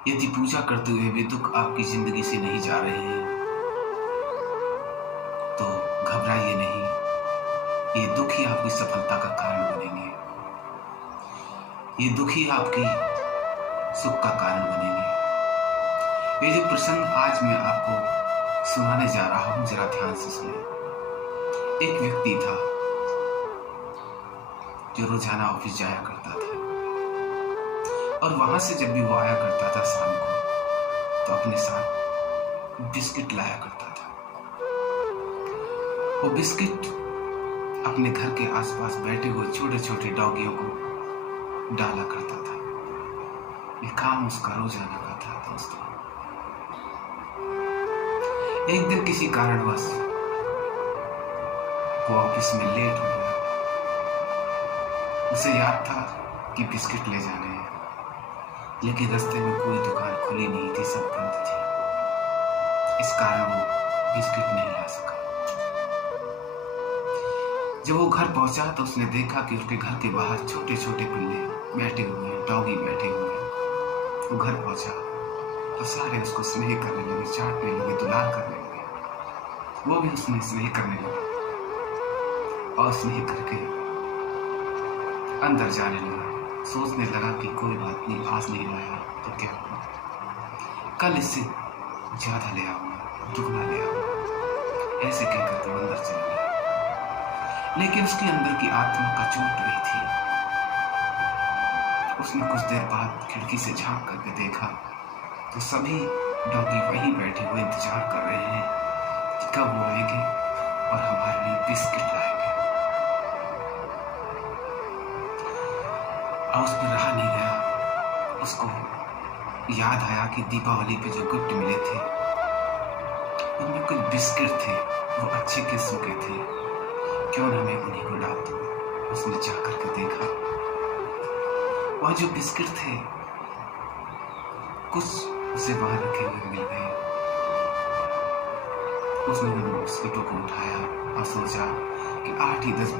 यदि पूजा करते हुए भी दुख आपकी जिंदगी से नहीं जा रहे हैं तो घबराइए नहीं। ये दुख ही आपकी सफलता का कारण बनेंगे। ये दुख ही आपकी सुख का कारण बनेंगे। ये जो प्रसंग आज मैं आपको सुनाने जा रहा हूं, जरा ध्यान से सुनिए। एक व्यक्ति था जो रोजाना ऑफिस जाया करता था और वहां से जब भी वो आया करता था शाम को, तो अपने साथ बिस्किट लाया करता था। वो बिस्किट अपने घर के आसपास बैठे हुए छोटे छोटे डॉगियों को डाला करता था। ये काम उसका रोजाना का था दोस्तों। एक दिन किसी कारणवश वो ऑफिस में लेट हो गया। उसे याद था कि बिस्किट ले जाने हैं, लेकिन रास्ते में कोई दुकान खुली नहीं थी, सब बंद थी। इस कारण वो बिस्किट नहीं ला सका। जब वो घर पहुंचा तो उसने देखा कि उसके घर के बाहर छोटे छोटे पिल्ले बैठे हुए हैं, डॉगी बैठे हुए हैं। वो घर पहुंचा तो सारे उसको स्नेह करने लगे, चाटने लगे, दुलार करने लगे। वो भी उसमें स्नेह करने लगा और स्नेह करके अंदर जाने लगा। सोचने लगा कि कोई बात नहीं, आज नहीं लाया तो क्या हुआ, कल इससे ज्यादा ले आऊंगा, दुगना ले आऊंगा। ऐसे कहकर तो अंदर चला गया। लेकिन उसके अंदर की आत्मा का चोट रही थी। उसने कुछ देर बाद खिड़की से झांक करके देखा तो सभी डॉगी वहीं बैठे हुए इंतजार कर रहे हैं कि कब वो आएंगे और हमारे लिए बिस्किट लाएंगे। और उस पर रहा नहीं गया। उसको याद आया कि दीपावली पे जो गिफ्ट मिले थे उनमें कुछ बिस्किट थे, वो अच्छे किस्म के थे, क्यों ना मैं उन्हीं को डाल दूं। उसने जा करके देखा, वह जो बिस्किट थे कुछ उसे वहां रखे हुए मिल गए। उसने उन बिस्किटों को उठाया और सोचा कि 8 ही 10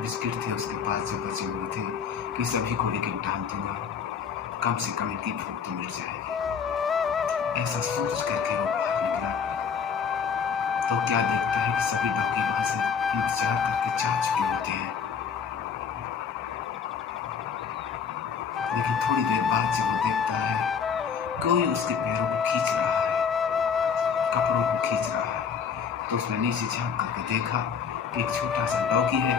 बिस्किट थे उसके पास जो बचे हुए थे, कि सभी को एक एक डाल दूंगा, कम से कम इनकी भूख तो मिट जाएगी। ऐसा सोच करके वो बाहर निकला तो क्या देखता है कि सभी डॉगी वहां से इंतजार करके जा चुके होते हैं। लेकिन थोड़ी देर बाद जब वो देखता है कोई उसके पैरों को खींच रहा है, कपड़ों को खींच रहा है, तो उसने नीचे झांक करके देखा कि एक छोटा सा डॉगी है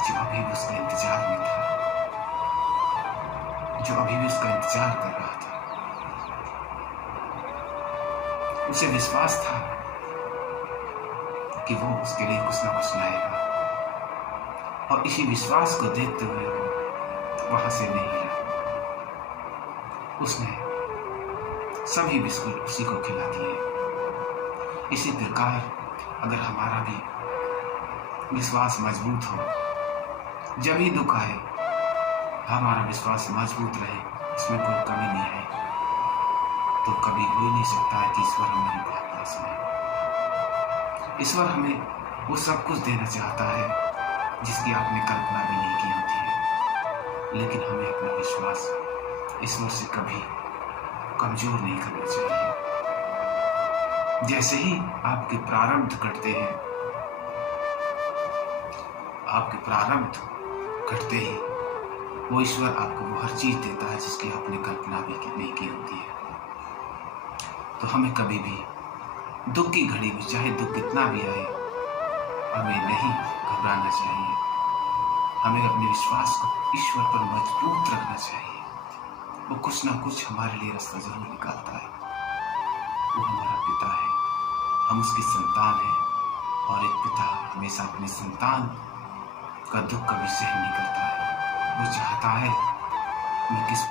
जो अभी भी उसका इंतजार में था, जो अभी भी उसका इंतजार कर रहा था। उसे विश्वास था कि वो उसके लिए कुछ ना कुछ लाएगा, और इसी विश्वास को देखते हुए वो वहां से नहीं हिला। उसने सभी बिस्कुट उसी को खिला दिए। इसी प्रकार अगर हमारा भी विश्वास मजबूत हो, जब ही दुख आए हमारा विश्वास मजबूत रहे, उसमें कोई कमी नहीं है, तो कभी हो ही नहीं सकता है कि ईश्वर हमारी बात ना सुने। ईश्वर हमें वो सब कुछ देना चाहता है जिसकी आपने कल्पना भी नहीं की होती है, लेकिन हमें अपना विश्वास ईश्वर से कभी कमजोर नहीं करना चाहिए। जैसे ही आपके प्रारब्ध कटते हैं, आपके प्रारब्ध कटते ही वो ईश्वर आपको वो हर चीज देता है जिसकी आपने कल्पना भी नहीं की होती है। तो हमें कभी भी दुख की घड़ी में चाहे दुख कितना भी आए, हमें नहीं घबराना चाहिए। हमें अपने विश्वास को ईश्वर पर मजबूत रखना चाहिए। वो कुछ ना कुछ हमारे लिए रास्ता जरूर निकालता है। वो हमारा पिता है, हम उसकी संतान हैं, और एक पिता हमेशा अपनी संतान का दुख कभी सहन नहीं करता है। वो चाहता है मैं किस